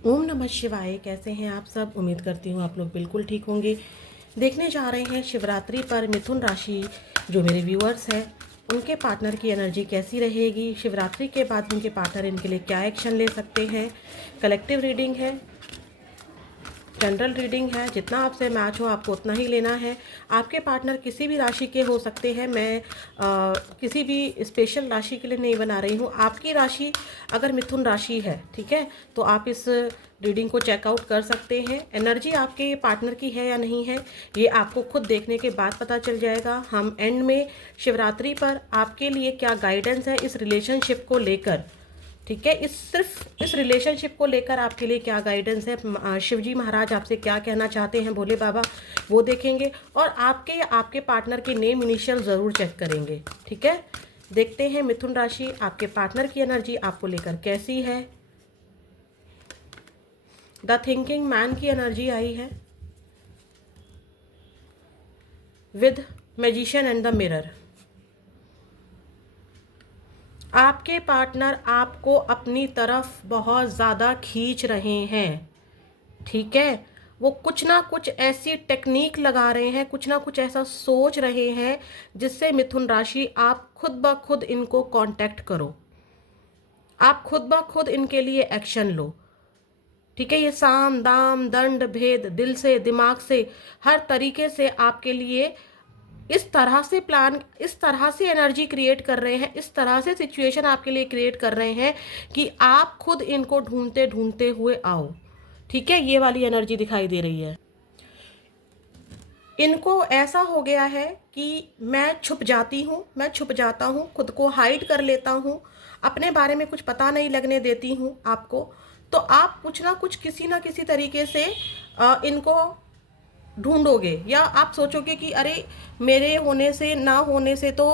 ओम नमः शिवाय। कैसे हैं आप सब? उम्मीद करती हूँ आप लोग बिल्कुल ठीक होंगे। देखने जा रहे हैं शिवरात्रि पर मिथुन राशि जो मेरे व्यूअर्स हैं उनके पार्टनर की एनर्जी कैसी रहेगी। शिवरात्रि के बाद उनके पार्टनर इनके लिए क्या एक्शन ले सकते हैं। कलेक्टिव रीडिंग है, जनरल रीडिंग है। जितना आपसे मैच हो आपको उतना ही लेना है। आपके पार्टनर किसी भी राशि के हो सकते हैं। मैं किसी भी स्पेशल राशि के लिए नहीं बना रही हूँ। आपकी राशि अगर मिथुन राशि है, ठीक है, तो आप इस रीडिंग को चेकआउट कर सकते हैं। एनर्जी आपके पार्टनर की है या नहीं है ये आपको खुद देखने के बाद पता चल जाएगा। हम एंड में शिवरात्रि पर आपके लिए क्या गाइडेंस है इस रिलेशनशिप को लेकर, ठीक है, सिर्फ इस रिलेशनशिप को लेकर आपके लिए क्या गाइडेंस है, शिवजी महाराज आपसे क्या कहना चाहते हैं, भोले बाबा, वो देखेंगे। और आपके पार्टनर के नेम इनिशियल ज़रूर चेक करेंगे, ठीक है। देखते हैं मिथुन राशि आपके पार्टनर की एनर्जी आपको लेकर कैसी है। द थिंकिंग मैन की एनर्जी आई है with magician and the mirror. आपके पार्टनर आपको अपनी तरफ बहुत ज़्यादा खींच रहे हैं, ठीक है। वो कुछ ना कुछ ऐसी टेक्निक लगा रहे हैं, कुछ ना कुछ ऐसा सोच रहे हैं जिससे मिथुन राशि आप खुद ब खुद इनको कांटेक्ट करो, आप खुद ब खुद इनके लिए एक्शन लो, ठीक है। ये साम दाम दंड भेद दिल से दिमाग से हर तरीके से आपके लिए इस तरह से प्लान, इस तरह से एनर्जी क्रिएट कर रहे हैं, इस तरह से सिचुएशन आपके लिए क्रिएट कर रहे हैं कि आप खुद इनको ढूंढते ढूंढते हुए आओ, ठीक है। ये वाली एनर्जी दिखाई दे रही है। इनको ऐसा हो गया है कि मैं छुप जाती हूँ, मैं छुप जाता हूँ, खुद को हाइड कर लेता हूँ, अपने बारे में कुछ पता नहीं लगने देती हूँ आपको। तो आप कुछ ना कुछ किसी ना किसी तरीके से इनको ढूंढोगे, या आप सोचोगे कि अरे मेरे होने से ना होने से तो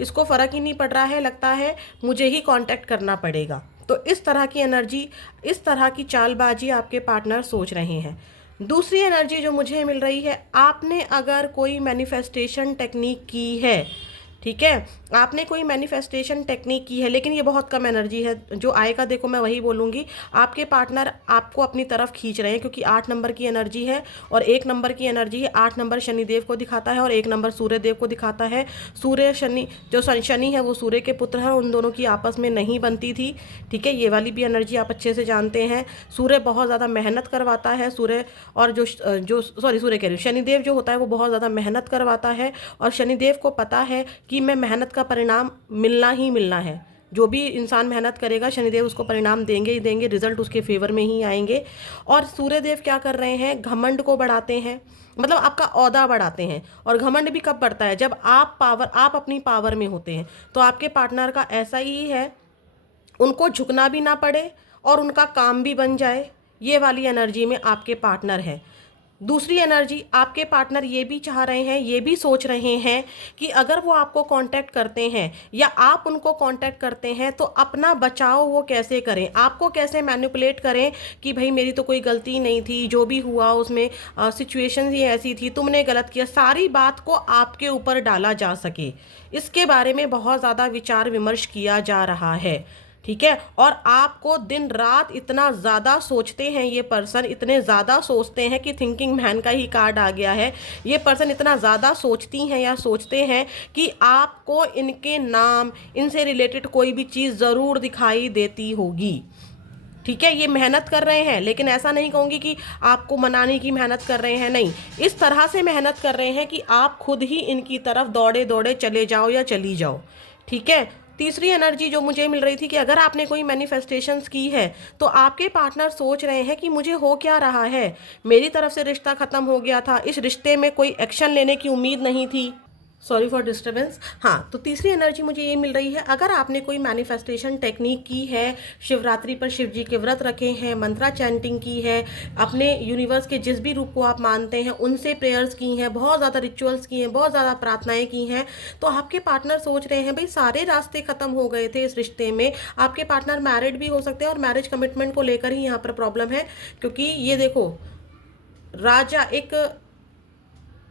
इसको फ़र्क ही नहीं पड़ रहा है, लगता है मुझे ही कांटेक्ट करना पड़ेगा। तो इस तरह की एनर्जी, इस तरह की चालबाजी आपके पार्टनर सोच रहे हैं। दूसरी एनर्जी जो मुझे मिल रही है, आपने अगर कोई मैनिफेस्टेशन टेक्निक की है, ठीक है, आपने कोई मैनिफेस्टेशन टेक्निक की है, लेकिन ये बहुत कम एनर्जी है जो आएगा। देखो मैं वही बोलूँगी, आपके पार्टनर आपको अपनी तरफ खींच रहे हैं क्योंकि 8 नंबर की एनर्जी है और 1 नंबर की एनर्जी है। 8 नंबर शनिदेव को दिखाता है और 1 नंबर सूर्य देव को दिखाता है। सूर्य शनि, जो शनि है वो सूर्य के पुत्र है, उन दोनों की आपस में नहीं बनती थी, ठीक है। ये वाली भी एनर्जी आप अच्छे से जानते हैं। सूर्य बहुत ज़्यादा मेहनत करवाता है, सूर्य और जो सूर्य कह रही हूँ, शनिदेव जो होता है वो बहुत ज़्यादा मेहनत करवाता है और शनिदेव को पता है कि मैं मेहनत का परिणाम मिलना ही मिलना है। जो भी इंसान मेहनत करेगा शनिदेव उसको परिणाम देंगे ही देंगे, रिजल्ट उसके फेवर में ही आएंगे। और सूर्यदेव क्या कर रहे हैं, घमंड को बढ़ाते हैं, मतलब आपका औदा बढ़ाते हैं। और घमंड भी कब बढ़ता है, जब आप अपनी पावर में होते हैं। तो आपके पार्टनर का ऐसा ही है, उनको झुकना भी ना पड़े और उनका काम भी बन जाए। ये वाली एनर्जी में आपके पार्टनर है। दूसरी एनर्जी, आपके पार्टनर ये भी चाह रहे हैं, ये भी सोच रहे हैं कि अगर वो आपको कांटेक्ट करते हैं या आप उनको कांटेक्ट करते हैं तो अपना बचाव वो कैसे करें, आपको कैसे मैनिपुलेट करें कि भाई मेरी तो कोई गलती नहीं थी, जो भी हुआ उसमें सिचुएशन ही ऐसी थी, तुमने गलत किया, सारी बात को आपके ऊपर डाला जा सके। इसके बारे में बहुत ज़्यादा विचार विमर्श किया जा रहा है, ठीक है। और आपको दिन रात इतना ज़्यादा सोचते हैं ये पर्सन, इतने ज़्यादा सोचते हैं कि थिंकिंग मैन का ही कार्ड आ गया है। ये पर्सन इतना ज़्यादा सोचती हैं या सोचते हैं कि आपको इनके नाम, इनसे रिलेटेड कोई भी चीज़ ज़रूर दिखाई देती होगी, ठीक है। ये मेहनत कर रहे हैं, लेकिन ऐसा नहीं कहूँगी कि आपको मनाने की मेहनत कर रहे हैं, नहीं, इस तरह से मेहनत कर रहे हैं कि आप खुद ही इनकी तरफ दौड़े दौड़े चले जाओ या चली जाओ, ठीक है। तीसरी एनर्जी जो मुझे मिल रही थी कि अगर आपने कोई मैनिफेस्टेशंस की है तो आपके पार्टनर सोच रहे हैं कि मुझे हो क्या रहा है, मेरी तरफ से रिश्ता ख़त्म हो गया था, इस रिश्ते में कोई एक्शन लेने की उम्मीद नहीं थी, सॉरी फॉर डिस्टर्बेंस। हाँ, तो तीसरी एनर्जी मुझे ये मिल रही है, अगर आपने कोई मैनिफेस्टेशन टेक्निक की है, शिवरात्रि पर शिव जी के व्रत रखे हैं, मंत्रा चैंटिंग की है, अपने यूनिवर्स के जिस भी रूप को आप मानते हैं उनसे प्रेयर्स की हैं, बहुत ज़्यादा रिचुअल्स की हैं, बहुत ज़्यादा प्रार्थनाएं की हैं, तो आपके पार्टनर सोच रहे हैं भाई सारे रास्ते ख़त्म हो गए थे इस रिश्ते में। आपके पार्टनर मैरिड भी हो सकते हैं और मैरिज कमिटमेंट को लेकर ही यहाँ पर प्रॉब्लम है, क्योंकि ये देखो, राजा एक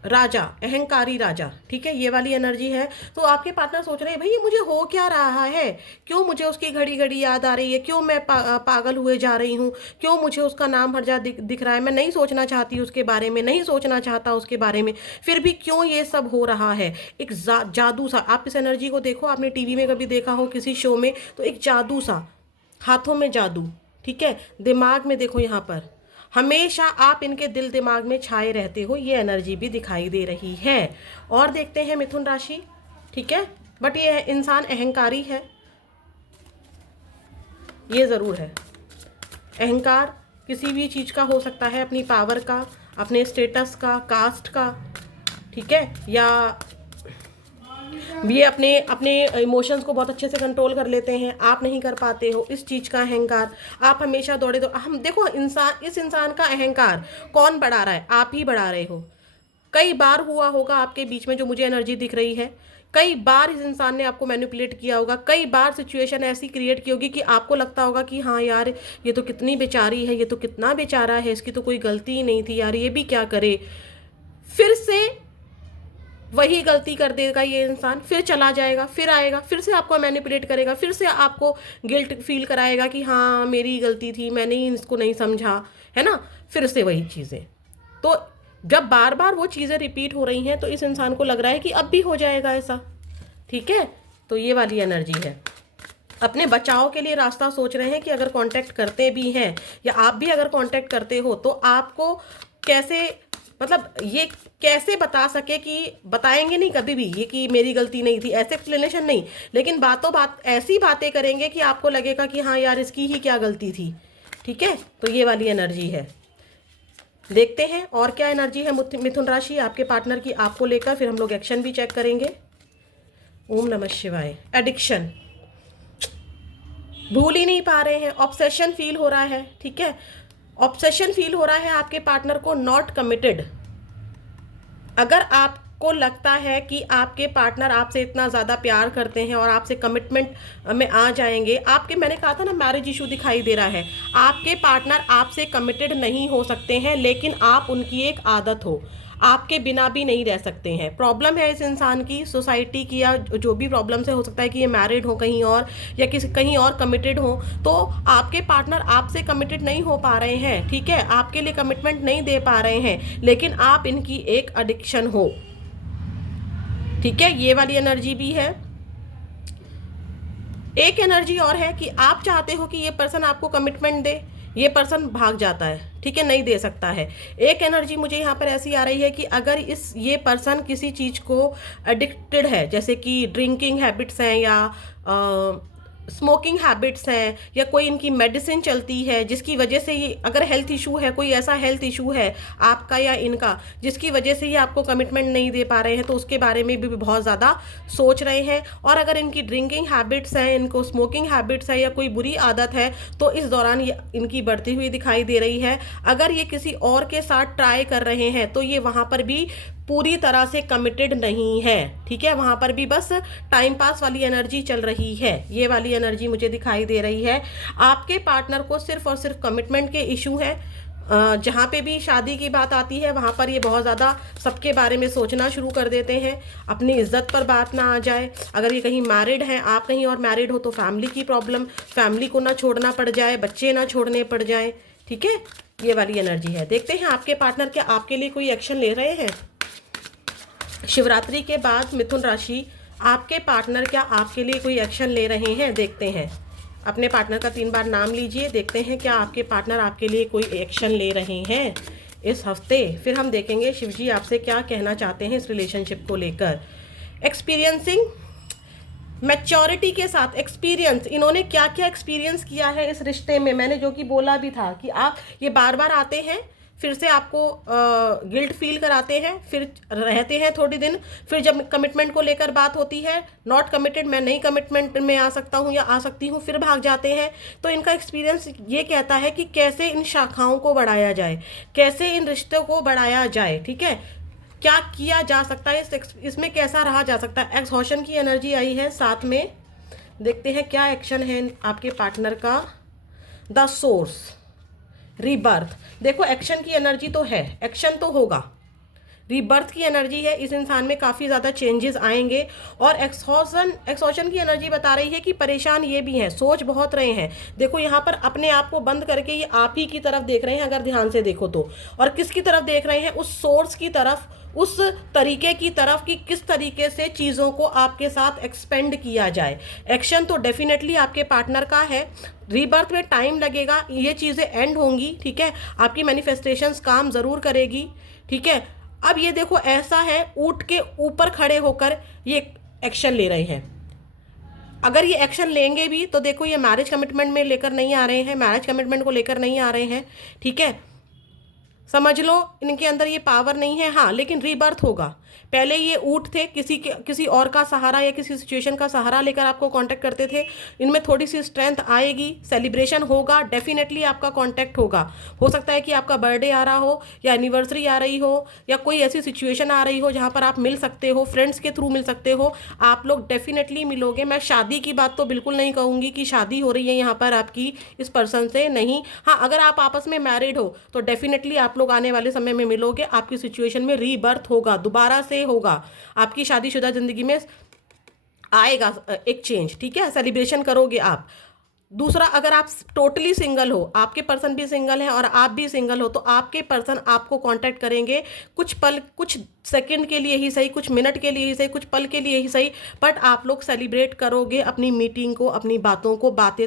राजा, अहंकारी राजा, ठीक है, ये वाली एनर्जी है। तो आपके पार्टनर सोच रहे हैं भाई ये मुझे हो क्या रहा है, क्यों मुझे उसकी घड़ी घड़ी याद आ रही है, क्यों मैं पागल हुए जा रही हूँ, क्यों मुझे उसका नाम हर जगह दिख रहा है, मैं नहीं सोचना चाहती उसके बारे में, नहीं सोचना चाहता उसके बारे में, फिर भी क्यों ये सब हो रहा है। एक जादू सा, आप इस एनर्जी को देखो, आपने टीवी में कभी देखा हो किसी शो में, तो एक जादू सा, हाथों में जादू, ठीक है, दिमाग में देखो यहाँ पर, हमेशा आप इनके दिल दिमाग में छाए रहते हो, ये एनर्जी भी दिखाई दे रही है। और देखते हैं मिथुन राशि, ठीक है, बट ये इंसान अहंकारी है, ये ज़रूर है। अहंकार किसी भी चीज़ का हो सकता है, अपनी पावर का, अपने स्टेटस का, कास्ट का, ठीक है, या ये अपने अपने इमोशंस को बहुत अच्छे से कंट्रोल कर लेते हैं, आप नहीं कर पाते हो, इस चीज़ का अहंकार, आप हमेशा दौड़े दो। हम देखो इंसान, इस इंसान का अहंकार कौन बढ़ा रहा है, आप ही बढ़ा रहे हो। कई बार हुआ होगा आपके बीच में, जो मुझे एनर्जी दिख रही है, कई बार इस इंसान ने आपको मैनिपुलेट किया होगा, कई बार सिचुएशन ऐसी क्रिएट की होगी कि आपको लगता होगा कि हाँ यार ये तो कितनी बेचारी है, ये तो कितना बेचारा है, इसकी तो कोई गलती ही नहीं थी यार, ये भी क्या करे। फिर से वही गलती कर देगा ये इंसान, फिर चला जाएगा, फिर आएगा, फिर से आपको मैनिपुलेट करेगा, फिर से आपको गिल्ट फील कराएगा कि हाँ मेरी गलती थी, मैंने ही इसको नहीं समझा, है ना, फिर से वही चीज़ें। तो जब बार बार वो चीज़ें रिपीट हो रही हैं तो इस इंसान को लग रहा है कि अब भी हो जाएगा ऐसा, ठीक है। तो ये वाली एनर्जी है, अपने बचाव के लिए रास्ता सोच रहे हैं कि अगर कांटेक्ट करते भी हैं, या आप भी अगर कांटेक्ट करते हो, तो आपको कैसे, मतलब ये कैसे बता सके, कि बताएंगे नहीं कभी भी ये कि मेरी गलती नहीं थी, ऐसे एक्सप्लेनेशन नहीं, लेकिन बातों बात ऐसी बातें करेंगे कि आपको लगेगा कि हाँ यार इसकी ही क्या गलती थी, ठीक है। तो ये वाली एनर्जी है। देखते हैं और क्या एनर्जी है मिथुन राशि आपके पार्टनर की आपको लेकर, फिर हम लोग एक्शन भी चेक करेंगे। ओम नमः शिवाय। एडिक्शन, भूल ही नहीं पा रहे हैं, ऑब्सेशन फील हो रहा है, ठीक है, ऑब्सेशन फील हो रहा है आपके पार्टनर को, नॉट कमिटेड। अगर आपको लगता है कि आपके पार्टनर आपसे इतना ज़्यादा प्यार करते हैं और आपसे कमिटमेंट में आ जाएंगे, आपके, मैंने कहा था ना मैरिज इशू दिखाई दे रहा है, आपके पार्टनर आपसे कमिटेड नहीं हो सकते हैं, लेकिन आप उनकी एक आदत हो, आपके बिना भी नहीं रह सकते हैं। प्रॉब्लम है इस इंसान की, सोसाइटी की, या जो भी प्रॉब्लम से हो सकता है कि ये मैरिड हो कहीं और, या किसी कहीं और कमिटेड हो, तो आपके पार्टनर आपसे कमिटेड नहीं हो पा रहे हैं, ठीक है, आपके लिए कमिटमेंट नहीं दे पा रहे हैं, लेकिन आप इनकी एक एडिक्शन हो, ठीक है, ये वाली एनर्जी भी है। एक एनर्जी और है कि आप चाहते हो कि ये पर्सन आपको कमिटमेंट दे, ये पर्सन भाग जाता है, ठीक है, नहीं दे सकता है। एक एनर्जी मुझे यहाँ पर ऐसी आ रही है कि अगर ये पर्सन किसी चीज़ को एडिक्टेड है, जैसे कि ड्रिंकिंग हैबिट्स हैं, या स्मोकिंग हैबिट्स हैं, या कोई इनकी मेडिसिन चलती है जिसकी वजह से ये, अगर हेल्थ इशू है, कोई ऐसा हेल्थ इशू है आपका या इनका जिसकी वजह से ये आपको कमिटमेंट नहीं दे पा रहे हैं, तो उसके बारे में भी बहुत ज़्यादा सोच रहे हैं। और अगर इनकी ड्रिंकिंग हैबिट्स हैं, इनको स्मोकिंग हैबिट्स है, या कोई बुरी आदत है, तो इस दौरान ये इनकी बढ़ती हुई दिखाई दे रही है। अगर ये किसी और के साथ ट्राई कर रहे हैं तो ये वहाँ पर भी पूरी तरह से कमिटेड नहीं है, ठीक है, वहाँ पर भी बस टाइम पास वाली एनर्जी चल रही है, ये वाली एनर्जी मुझे दिखाई दे रही है। आपके पार्टनर को सिर्फ और सिर्फ कमिटमेंट के इशू है। जहाँ पे भी शादी की बात आती है वहाँ पर ये बहुत ज़्यादा सबके बारे में सोचना शुरू कर देते हैं, अपनी इज्जत पर बात ना आ जाए। अगर ये कहीं मैरिड हैं, आप कहीं और मैरिड हो, तो फैमिली की प्रॉब्लम, फैमिली को ना छोड़ना पड़ जाए, बच्चे ना छोड़ने पड़ जाए, ठीक है, ये वाली एनर्जी है। देखते हैं आपके पार्टनर क्या आपके लिए कोई एक्शन ले रहे हैं। शिवरात्रि के बाद मिथुन राशि आपके पार्टनर क्या आपके लिए कोई एक्शन ले रहे हैं, देखते हैं। अपने पार्टनर का 3 बार नाम लीजिए, देखते हैं क्या आपके पार्टनर आपके लिए कोई एक्शन ले रहे हैं इस हफ्ते। फिर हम देखेंगे शिव जी आपसे क्या कहना चाहते हैं इस रिलेशनशिप को लेकर। एक्सपीरियंसिंग, मैच्योरिटी के साथ एक्सपीरियंस, इन्होंने क्या क्या एक्सपीरियंस किया है इस रिश्ते में। मैंने जो कि बोला भी था कि आप ये बार बार आते हैं, फिर से आपको गिल्ट फील कराते हैं, फिर रहते हैं थोड़ी दिन, फिर जब कमिटमेंट को लेकर बात होती है, नॉट कमिटेड, मैं नहीं कमिटमेंट में आ सकता हूँ या आ सकती हूँ, फिर भाग जाते हैं। तो इनका एक्सपीरियंस ये कहता है कि कैसे इन शाखाओं को बढ़ाया जाए, कैसे इन रिश्तों को बढ़ाया जाए, ठीक है, क्या किया जा सकता है, इसमें कैसा रहा जा सकता है। एक्सहॉशन की एनर्जी आई है साथ में, देखते हैं क्या एक्शन है आपके पार्टनर का। द सोर्स, रीबर्थ, देखो एक्शन की एनर्जी तो है, एक्शन तो होगा, रीबर्थ की एनर्जी है, इस इंसान में काफ़ी ज़्यादा चेंजेस आएंगे। और एक्सहॉशन की एनर्जी बता रही है कि परेशान ये भी हैं, सोच बहुत रहे हैं। देखो यहाँ पर अपने आप को बंद करके ये आप ही की तरफ देख रहे हैं, अगर ध्यान से देखो तो। और किसकी तरफ देख रहे हैं? उस सोर्स की तरफ, उस तरीके की तरफ कि किस तरीके से चीज़ों को आपके साथ एक्सपेंड किया जाए। एक्शन तो डेफिनेटली आपके पार्टनर का है। रीबर्थ में टाइम लगेगा, ये चीज़ें एंड होंगी, ठीक है। आपकी मैनिफेस्टेशंस काम ज़रूर करेगी, ठीक है। अब ये देखो ऐसा है, ऊँट के ऊपर खड़े होकर ये एक्शन ले रहे हैं। अगर ये एक्शन लेंगे भी तो देखो ये मैरिज कमिटमेंट में लेकर नहीं आ रहे हैं, मैरिज कमिटमेंट को लेकर नहीं आ रहे हैं, ठीक है। समझ लो इनके अंदर ये पावर नहीं है। हाँ, लेकिन रीबर्थ होगा। पहले ये ऊँट थे, किसी और का सहारा या किसी सिचुएशन का सहारा लेकर आपको कांटेक्ट करते थे। इनमें थोड़ी सी स्ट्रेंथ आएगी, सेलिब्रेशन होगा, डेफिनेटली आपका कांटेक्ट होगा। हो सकता है कि आपका बर्थडे आ रहा हो, या एनिवर्सरी आ रही हो, या कोई ऐसी सिचुएशन आ रही हो जहाँ पर आप मिल सकते हो, फ्रेंड्स के थ्रू मिल सकते हो। आप लोग डेफिनेटली मिलोगे। मैं शादी की बात तो बिल्कुल नहीं कहूँगी कि शादी हो रही है यहाँ पर आपकी इस पर्सन से, नहीं। हाँ, अगर आप आपस में मैरिड हो तो डेफिनेटली आप लोग आने वाले समय में मिलोगे। आपकी सिचुएशन में रीबर्थ होगा, दोबारा से होगा। आपकी शादीशुदा जिंदगी में आएगा एक चेंज, ठीक है। सेलिब्रेशन करोगे आप। दूसरा, अगर आप टोटली सिंगल हो, आपके पर्सन भी सिंगल है और आप भी सिंगल हो, तो आपके पर्सन आपको कांटेक्ट करेंगे कुछ पल, कुछ सेकंड के लिए ही सही, कुछ मिनट के लिए ही सही, कुछ पल के लिए ही सही, बट आप लोग सेलिब्रेट करोगे अपनी मीटिंग को, अपनी बातों को। बात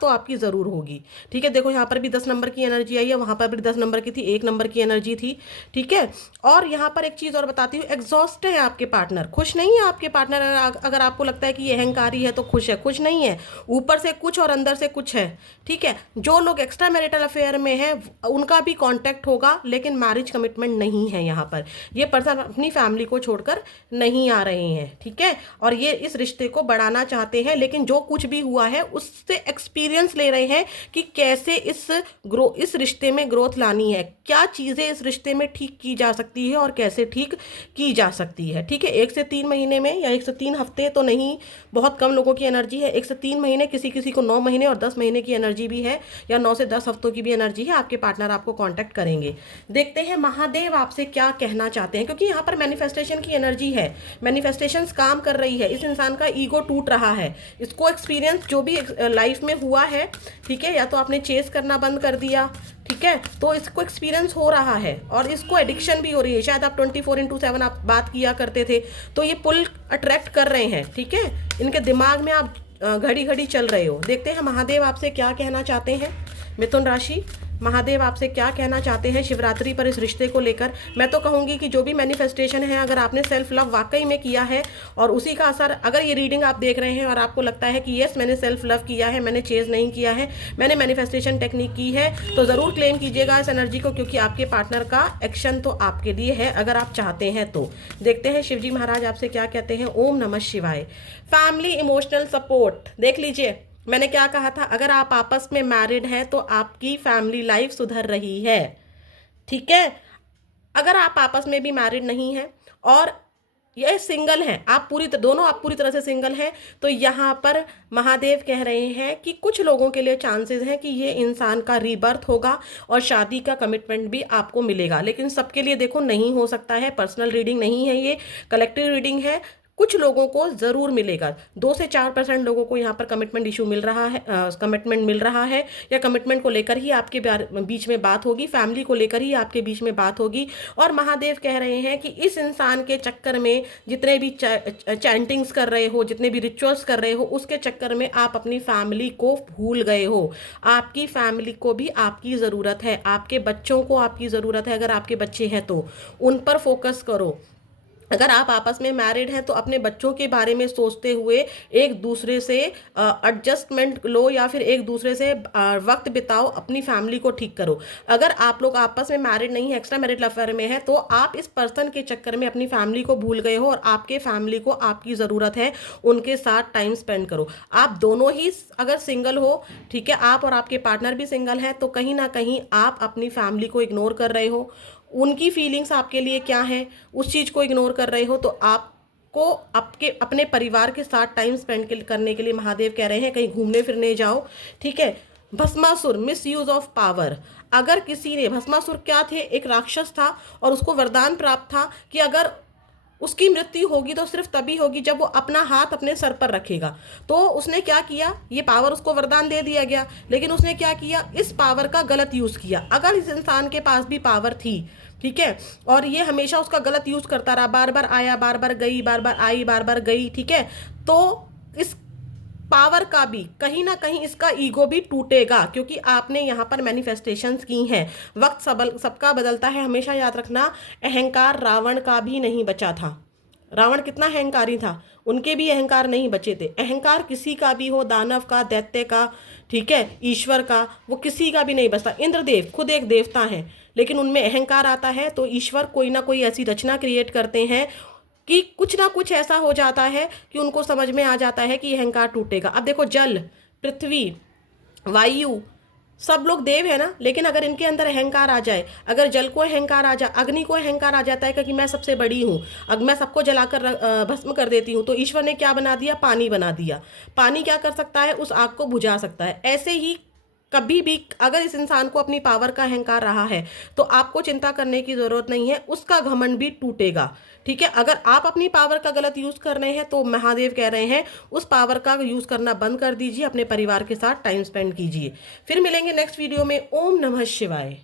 तो आपकी ज़रूर होगी, ठीक है। देखो यहाँ पर भी 10 नंबर की एनर्जी आई है, वहाँ पर भी 10 नंबर की थी, 1 नंबर की एनर्जी थी, ठीक है। और यहाँ पर एक चीज़ और बताती हूँ, एग्जॉस्ट है आपके पार्टनर, खुश नहीं है आपके पार्टनर। अगर आपको लगता है कि ये अहंकारी है तो खुश है, खुश नहीं है। ऊपर से कुछ और अंदर से कुछ है, ठीक है। जो लोग एक्स्ट्रा मैरिटल अफेयर में हैं उनका भी कांटेक्ट होगा, लेकिन मैरिज कमिटमेंट नहीं है यहाँ पर। ये पर्सन अपनी फैमिली को छोड़कर नहीं आ रहे हैं, ठीक है। और ये इस रिश्ते को बढ़ाना चाहते हैं, लेकिन जो कुछ भी हुआ है उससे एक्सपीरियंस ले रहे हैं कि कैसे इस रिश्ते में ग्रोथ लानी है, क्या चीज़ें इस रिश्ते में ठीक की जा सकती है और कैसे ठीक की जा सकती है, ठीक है। 1 से 3 महीने में या 1 से 3 हफ्ते तो नहीं, बहुत कम लोगों की एनर्जी है। 1 से 3 महीने, किसी किसी को 9 महीने और 10 महीने की एनर्जी भी है, या 9 से 10 हफ्तों की भी एनर्जी है। आपके पार्टनर आपको कांटेक्ट करेंगे। देखते हैं महादेव आपसे क्या कहना चाहते हैं, क्योंकि यहाँ पर मैनिफेस्टेशन की एनर्जी है, मैनिफेस्टेशंस काम कर रही है। इस इंसान का ईगो टूट रहा है, इसको एक्सपीरियंस जो भी लाइफ में हुआ है, ठीक है, या तो आपने चेस करना बंद कर दिया, ठीक है, तो इसको एक्सपीरियंस हो रहा है और इसको एडिक्शन भी हो रही है। शायद आप 24/7 आप बात किया करते थे, तो ये पुल अट्रैक्ट कर रहे हैं, ठीक है। इनके दिमाग में आप घड़ी घड़ी चल रहे हो। देखते हैं महादेव आपसे क्या कहना चाहते हैं। मिथुन राशि, महादेव आपसे क्या कहना चाहते हैं शिवरात्रि पर इस रिश्ते को लेकर। मैं तो कहूँगी कि जो भी मैनिफेस्टेशन है, अगर आपने सेल्फ लव वाकई में किया है और उसी का असर, अगर ये रीडिंग आप देख रहे हैं और आपको लगता है कि यस मैंने सेल्फ लव किया है, मैंने चेज नहीं किया है, मैंने मैनिफेस्टेशन टेक्निक की है, तो ज़रूर क्लेम कीजिएगा इस एनर्जी को, क्योंकि आपके पार्टनर का एक्शन तो आपके लिए है, अगर आप चाहते हैं तो। देखते हैं शिवजी महाराज आपसे क्या कहते हैं। ओम नमः शिवाय। फैमिली इमोशनल सपोर्ट, देख लीजिए मैंने क्या कहा था, अगर आप आपस में मैरिड हैं तो आपकी फैमिली लाइफ सुधर रही है, ठीक है। अगर आप आपस में भी मैरिड नहीं हैं और ये सिंगल हैं, आप पूरी तरह से सिंगल हैं, तो यहाँ पर महादेव कह रहे हैं कि कुछ लोगों के लिए चांसेस हैं कि ये इंसान का रीबर्थ होगा और शादी का कमिटमेंट भी आपको मिलेगा। लेकिन सबके लिए देखो नहीं हो सकता है, पर्सनल रीडिंग नहीं है, ये कलेक्टिव रीडिंग है। कुछ लोगों को ज़रूर मिलेगा, 2 से 4% लोगों को यहाँ पर कमिटमेंट इशू मिल रहा है, कमिटमेंट मिल रहा है, या कमिटमेंट को लेकर ही आपके बीच में बात होगी, फैमिली को लेकर ही आपके बीच में बात होगी। और महादेव कह रहे हैं कि इस इंसान के चक्कर में जितने भी चैंटिंग्स कर रहे हो, जितने भी रिचुअल्स कर रहे हो, उसके चक्कर में आप अपनी फैमिली को भूल गए हो। आपकी फैमिली को भी आपकी ज़रूरत है, आपके बच्चों को आपकी ज़रूरत है। अगर आपके बच्चे हैं तो उन पर फोकस करो। अगर आप आपस में मैरिड हैं तो अपने बच्चों के बारे में सोचते हुए एक दूसरे से एडजस्टमेंट लो, या फिर एक दूसरे से वक्त बिताओ, अपनी फैमिली को ठीक करो। अगर आप लोग आपस में मैरिड नहीं है, एक्स्ट्रा मैरिड अफेयर में है, तो आप इस पर्सन के चक्कर में अपनी फैमिली को भूल गए हो और आपके फैमिली को आपकी ज़रूरत है, उनके साथ टाइम स्पेंड करो। आप दोनों ही अगर सिंगल हो, ठीक है, आप और आपके पार्टनर भी सिंगल हैं, तो कहीं ना कहीं आप अपनी फैमिली को इग्नोर कर रहे हो। उनकी फीलिंग्स आपके लिए क्या है, उस चीज़ को इग्नोर कर रहे हो। तो आपको अपने परिवार के साथ टाइम स्पेंड करने के लिए महादेव कह रहे हैं कहीं घूमने फिरने जाओ, ठीक है। Bhasmasur, miss use of power. अगर किसी ने, भस्मासुर क्या थे, एक राक्षस था और उसको वरदान प्राप्त था कि अगर उसकी मृत्यु होगी तो सिर्फ तभी होगी जब वो अपना हाथ अपने सर पर रखेगा। तो उसने क्या किया, ये पावर उसको वरदान दे दिया गया, लेकिन उसने क्या किया, इस पावर का गलत यूज किया। अगर इस इंसान के पास भी पावर थी, ठीक है, और ये हमेशा उसका गलत यूज करता रहा, बार बार आया, बार बार गई, बार बार आई, बार बार गई, ठीक है, तो इस पावर का भी कहीं ना कहीं इसका ईगो भी टूटेगा, क्योंकि आपने यहाँ पर मैनिफेस्टेशंस की हैं। वक्त सबका बदलता है, हमेशा याद रखना। अहंकार रावण का भी नहीं बचा था। रावण कितना अहंकारी था, उनके भी अहंकार नहीं बचे थे। अहंकार किसी का भी हो, दानव का, दैत्य का, ठीक है, ईश्वर का, वो किसी का भी नहीं बचता। इंद्रदेव खुद एक देवता है, लेकिन उनमें अहंकार आता है तो ईश्वर कोई ना कोई ऐसी रचना क्रिएट करते हैं कि कुछ ना कुछ ऐसा हो जाता है कि उनको समझ में आ जाता है कि अहंकार टूटेगा। अब देखो, जल, पृथ्वी, वायु, सब लोग देव है ना, लेकिन अगर इनके अंदर अहंकार आ जाए, अगर जल को अहंकार आ जाए, अग्नि को अहंकार आ जाता है कि मैं सबसे बड़ी हूँ, अगर मैं सबको जलाकर भस्म कर देती हूँ, तो ईश्वर ने क्या बना दिया, पानी बना दिया। पानी क्या कर सकता है, उस आग को बुझा सकता है। ऐसे ही कभी भी अगर इस इंसान को अपनी पावर का अहंकार रहा है तो आपको चिंता करने की जरूरत नहीं है, उसका घमंड भी टूटेगा। ठीक है, अगर आप अपनी पावर का गलत यूज कर रहे हैं तो महादेव कह रहे हैं उस पावर का यूज करना बंद कर दीजिए, अपने परिवार के साथ टाइम स्पेंड कीजिए। फिर मिलेंगे नेक्स्ट वीडियो में। ओम नमः शिवाय।